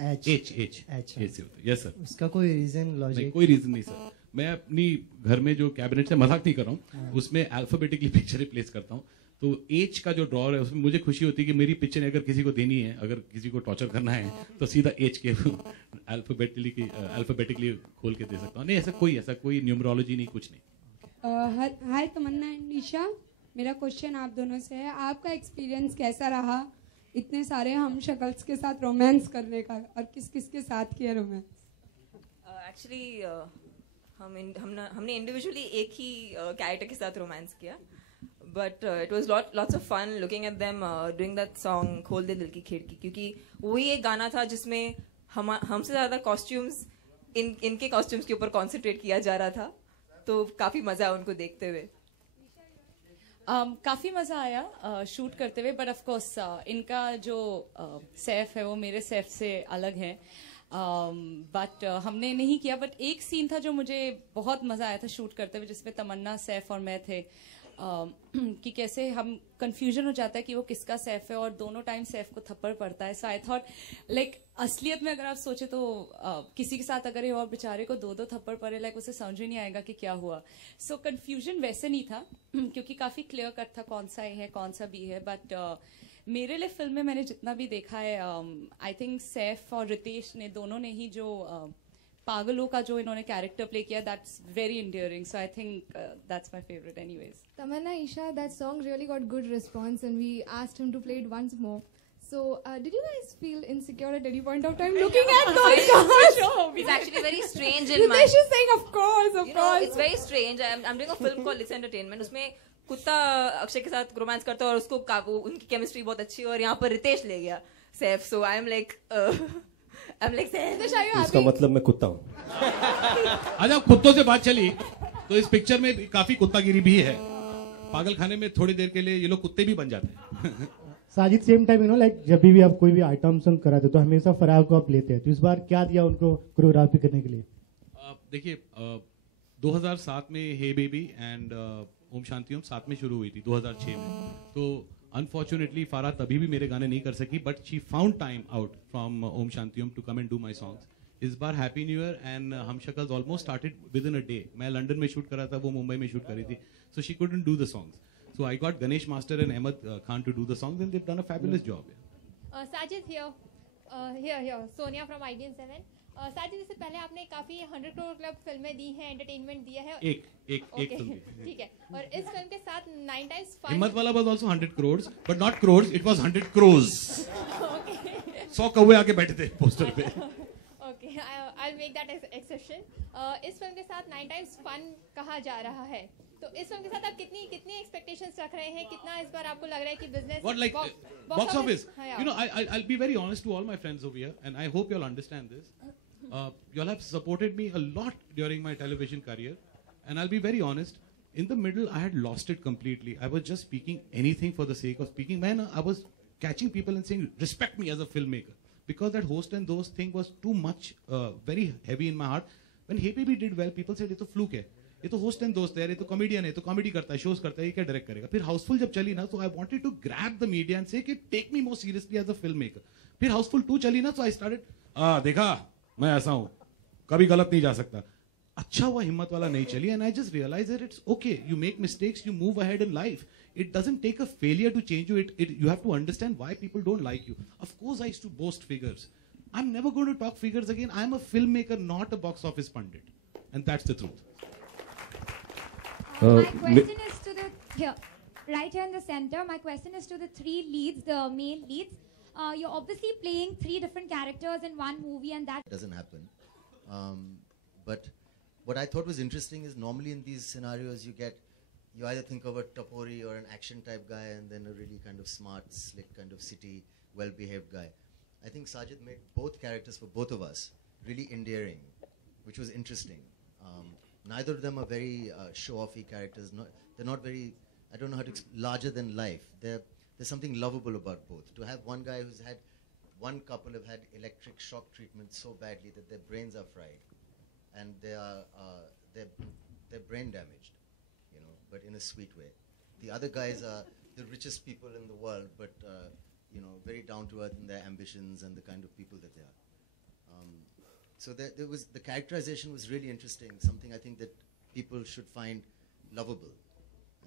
H H H H से होता है। Yes sir. उसका कोई रीजन लॉजिक? कोई रीजन नहीं सर। मैं अपनी घर में जो कैबिनेट से मजाक नहीं कर रहा हूँ, उसमें अल्फाबेटिकली पिक्चर प्लेस करता हूँ। तो एच का जो ड्रॉर है उसमें मुझे खुशी होती है कि मेरी पिक्चर अगर किसी को देनी है, अगर किसी को टॉर्चर करना है तो सीधा एच के अल्फाबेटिकली खोल के दे सकता हूँ। नहीं ऐसा कोई न्यूमरोलॉजी नहीं, कुछ नहीं। हाय तमन्ना एंड निशा, मेरा क्वेश्चन आप दोनों से है, आपका एक्सपीरियंस कैसा रहा इतने सारे हम शक्ल्स के साथ रोमांस करने का, और किस किस के साथ किया रोमांस? एक्चुअली हमने इंडिविजुअली एक ही कैरेक्टर के साथ रोमांस किया, but it was lots of fun looking at them doing that song खोल दे दिल की खिड़की, क्योंकि वही एक गाना था जिसमें हमसे ज्यादा कॉस्ट्यूम्स इनके कॉस्ट्यूम्स के ऊपर कॉन्सेंट्रेट किया जा रहा था, तो काफी मजा आया उनको देखते हुए। काफ़ी मज़ा आया शूट करते हुए, बट ऑफ कोर्स इनका जो सैफ है वो मेरे सैफ से अलग है, बट हमने नहीं किया। बट एक सीन था जो मुझे बहुत मज़ा आया था शूट करते हुए, जिसमें तमन्ना, सैफ और मैं थे, कि कैसे हम कंफ्यूजन हो जाता है कि वो किसका सैफ है, और दोनों टाइम सैफ को थप्पड़ पड़ता है। सो आई थॉट लाइक असलियत में अगर आप सोचे तो किसी के साथ अगर ये और बेचारे को दो थप्पड़ पड़े, लाइक उसे समझ ही नहीं आएगा कि क्या हुआ। सो कंफ्यूजन वैसे नहीं था क्योंकि काफी क्लियर कट था कौन सा ए है कौन सा बी है। बट मेरे लिए फिल्म में मैंने जितना भी देखा है, आई थिंक सैफ और रितेश ने दोनों ने ही जो पागलों का जो इन्होंने कैरेक्टर प्ले किया, that's very endearing, so I think that's my favorite anyways. Tamanna, Isha, that song really got good response and we asked him to play it once more. So did you guys feel insecure at any point of time looking at those guys? Sure. It's actually very strange in my... Ritesh is saying of course. It's very strange. I'm doing a film called It's Entertainment. उसमें कुत्ता अक्षय के साथ romance करता है और उसको उनकी chemistry बहुत अच्छी है, और यहाँ पर रितेश ले गया सैफ, so I'm like इसका मतलब मैं कुत्ता हूँ। अच्छा, कुत्तों से बात चली तो इस पिक्चर में काफी कुत्तागिरी भी है। पागल खाने में थोड़ी देर के लिए ये लोग कुत्ते भी बन जाते हैं। साजिद, सेम टाइम लाइक जब भी आप कोई भी आइटम सॉन्ग कराते तो हमेशा फराह को आप लेते हैं, तो इस बार क्या दिया उनको कोरियोग्राफी करने के लिए? देखिए 2007 में हे बेबी एंड ओम शांति ओम साथ में शुरू हुई थी 2006 में, तो अनफॉर्चुनेटली फारा तभी भी मेरे गाने नहीं कर सकी, but she found time out from Om Shanti Om to come and do my songs. इस बार हैप्पी न्यू ईयर एंड हम शक्ल्स almost started within a day. मैं लंदन में शूट कर रहा था, वो मुंबई में शूट करी थी, so she couldn't do the songs, so I got Ganesh Master and Ahmed Khan to do the songs, and they've done a fabulous job. Sajid here, Sonia from IBN7. Sajid, इससे पहले आपने काफी 100 करोड़ क्लब फिल्में दी हैं, entertainment दिया है। एक film ठीक है, और इस फिल्म के साथ 9 times fun. हिम्मत वाला was also 100 crores, but not crores, it was 100 crores. 100 कौवे आके बैठे थे पोस्टर पे। Okay, I'll make that exception. इस फिल्म के साथ 9 times fun कहा जा रहा है, तो इस फिल्म के साथ आप कितनी एक्सपेक्टेशंस रख रहे हैं? कितना इस बार आपको लग रहा है कि business what like box office? You know, I'll be very honest to all my friends over here, and I hope you'll understand this. Y'all have supported me a lot during my television career, and I'll be very honest, in the middle I had lost it completely. I was just speaking anything for the sake of speaking. Man, I was catching people and saying respect me as a filmmaker, because that host and those thing was too much, very heavy in my heart. When Hey Baby did well, people said ये तो fluke है, ये तो host and दोस्त है, ये तो comedian है, तो कॉमेडी करता है, शोज करता है, ये क्या डायरेक्ट करेगा। फिर हाउसफुल जब चली ना, तो I wanted to grab the media and say कि take me more seriously as a film maker. फिर हाउसफुल 2 चली ना, तो आई स्टार्टेड देखा मैं ऐसा हूं, कभी गलत नहीं जा सकता। अच्छा हुआ हिम्मत वाला नहीं चली, and I just realize that it's okay, you make mistakes, you move ahead in life, it doesn't take a failure to change you. You have to understand why people don't like you. Of course I used to boast figures. I'm never going to talk figures again. I'm a filmmaker, not a box office pundit, and that's the truth. My question is to the right here in the center. My question is to the 3 leads, the main leads. You're obviously playing 3 different characters in one movie, and that doesn't happen. But what I thought was interesting is normally in these scenarios you either think of a Topori or an action type guy, and then a really kind of smart, slick, kind of city, well-behaved guy. I think Sajid made both characters for both of us really endearing, which was interesting. Neither of them are very show-offy characters. They're not very, I don't know how to explain, larger than life. There's something lovable about both. To have one guy who's had, one couple have had electric shock treatment so badly that their brains are fried, and they're brain damaged, you know, but in a sweet way. The other guys are the richest people in the world, but you know, very down to earth in their ambitions and the kind of people that they are. So there was, the characterization was really interesting, something I think that people should find lovable.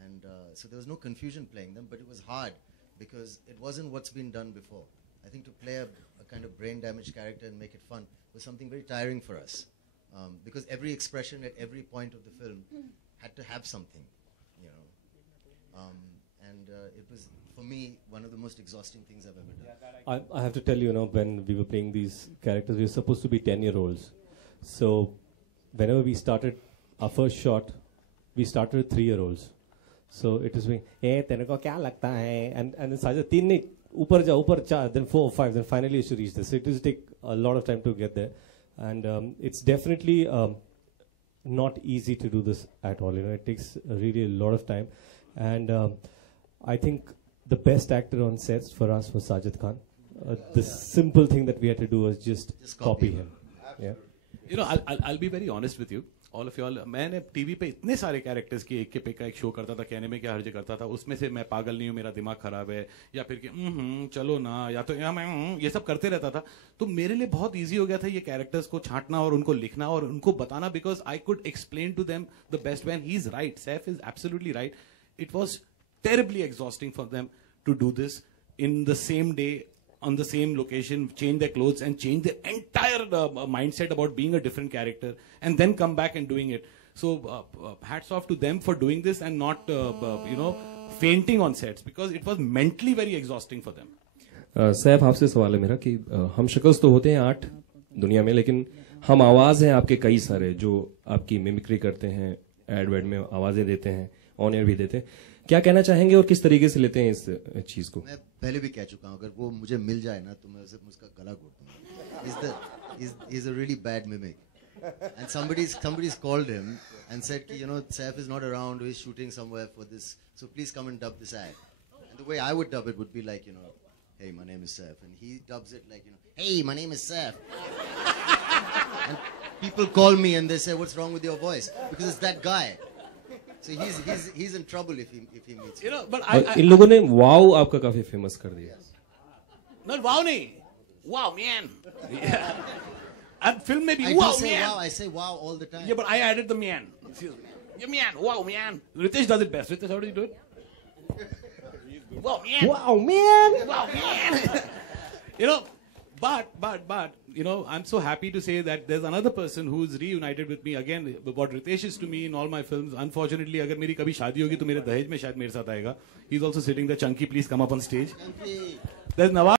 And so there was no confusion playing them, but it was hard because it wasn't what's been done before. I think to play a kind of brain damaged character and make it fun was something very tiring for us. Because every expression at every point of the film had to have something, you know. It was, for me, one of the most exhausting things I've ever done. I have to tell you, when we were playing these characters, we were supposed to be 10-year-olds. So whenever we started our first shot, we started with 3-year-olds. So it was being, hey, तेरे को क्या लगता है? And then Sajid, 3 नहीं, ऊपर जा, then 4 or 5, then finally you should reach this. So it does take a lot of time to get there. And it's definitely not easy to do this at all. It takes really a lot of time. And I think the best actor on sets for us was Sajid Khan. The simple thing that we had to do was just copy him. Yeah. I'll be very honest with you. All of y'all, मैंने TV पे इतने सारे characters की एक के पे का एक शो करता था, कहने में क्या हर्ज करता था, उसमें से मैं पागल नहीं हूँ, मेरा दिमाग खराब है, या फिर कि चलो ना, या तो मैं ये सब करते रहता था. तो मेरे लिए बहुत इजी हो गया था ये कैरेक्टर्स को छांटना और उनको लिखना और उनको बताना, because I could explain to them the best when he is right. Saif is absolutely right. It was terribly exhausting for them to do this in the same day, on the same location, change their clothes and change their entire mindset about being a different character, and then come back and doing it. So hats off to them for doing this and not, fainting on sets, because it was mentally very exhausting for them. Saif, आपसे सवाल है मेरा कि हम शक्ल्स तो होते हैं 8 दुनिया में, लेकिन हम आवाज हैं आपके कई सारे जो आपकी मिमिक्री करते हैं, एड वेड में आवाजें देते हैं, ऑन एयर भी देते हैं. क्या कहना चाहेंगे और किस तरीके से लेते हैं इस चीज को? मैं पहले भी कह चुका हूँ, अगर वो मुझे मिल जाए ना तो मैं उसका गला घोट दूंगा. He's a really bad mimic. And somebody's called him and said, Saif is not around, he's shooting somewhere for this, so please come and dub this ad. And the way I would dub it would be like, hey, my name is Saif. And he dubs it like, hey, my name is Saif. And people call me and they say, what's wrong with your voice? Because it's that guy. So he's in trouble if he meets you. But इन लोगों ने वाव आपका काफी famous कर दिया. Not wow नहीं, wow man. And film में भी I wow do say man. wow, I say wow all the time. Yeah, but I added the man. Excuse me. Yeah, man, wow man. Ritesh does it best. Ritesh, how do you do it? Wow man. Wow man. Wow man. But I'm so happy to say that there's another person who's reunited with me again. What Ritesh is to me in all my films. Unfortunately, अगर मेरी कभी शादी होगी तो मेरे दहेज में शायद मेरे साथ आएगा. He's also sitting there. Chunky, please come up on stage. There's Nawaz.